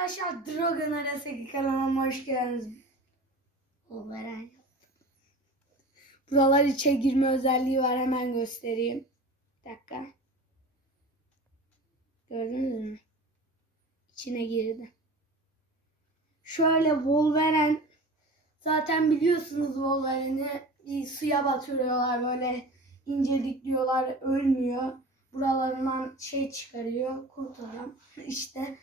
arkadaşlar Dragon Arasaki kanalıma hoş geldiniz. O veren Buralar içe girme özelliği var hemen göstereyim. Bir dakika. Gördünüz mü? İçine girdi. Şöyle Wolverine zaten biliyorsunuz Wolverine'i bir suya batırıyorlar böyle incedikliyorlar ölmüyor. Buralarından şey çıkarıyor kurtaran işte.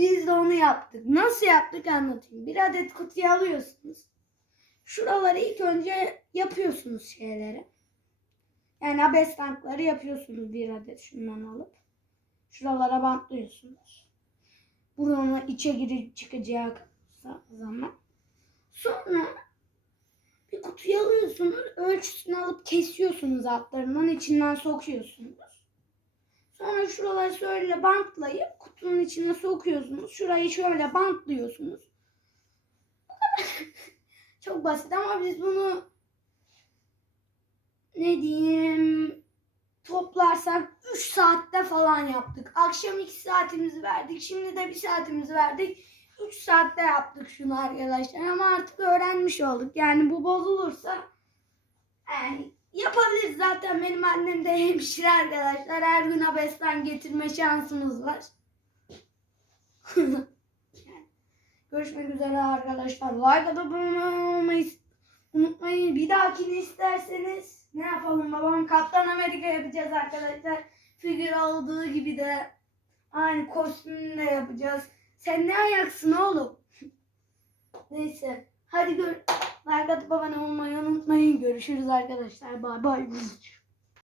Biz de onu yaptık. Nasıl yaptık anlatayım. Bir adet kutuyu alıyorsunuz. Şuraları ilk önce yapıyorsunuz şeyleri. Yani abes tankları yapıyorsunuz bir adet şundan alıp. Şuralara bantlıyorsunuz. Buranın içe girip çıkacak zaman. Sonra bir kutuyu alıyorsunuz. Ölçüsünü alıp kesiyorsunuz altlarından. içinden sokuyorsunuz. Sonra şuraları şöyle bantlayıp kutunun içine sokuyorsunuz. Şurayı şöyle bantlıyorsunuz. Çok basit ama biz bunu ne diyeyim toplarsak 3 saatte falan yaptık. Akşam 2 saatimizi verdik. Şimdi de 1 saatimizi verdik. 3 saatte yaptık şunu arkadaşlar ama artık öğrenmiş olduk. Yani bu bozulursa yani zaten benim annem de hemşire arkadaşlar. Her gün abesten getirme şansımız var. Görüşmek üzere arkadaşlar. Like atıp olmayı unutmayın. Bir dahakini isterseniz ne yapalım babam? Kaptan Amerika yapacağız arkadaşlar. Figür olduğu gibi de aynı kostümünü de yapacağız. Sen ne ayaksın oğlum? Neyse. Hadi gör. Like atıp abone olmayı unutmayın. Görüşürüz arkadaşlar. Bay bay.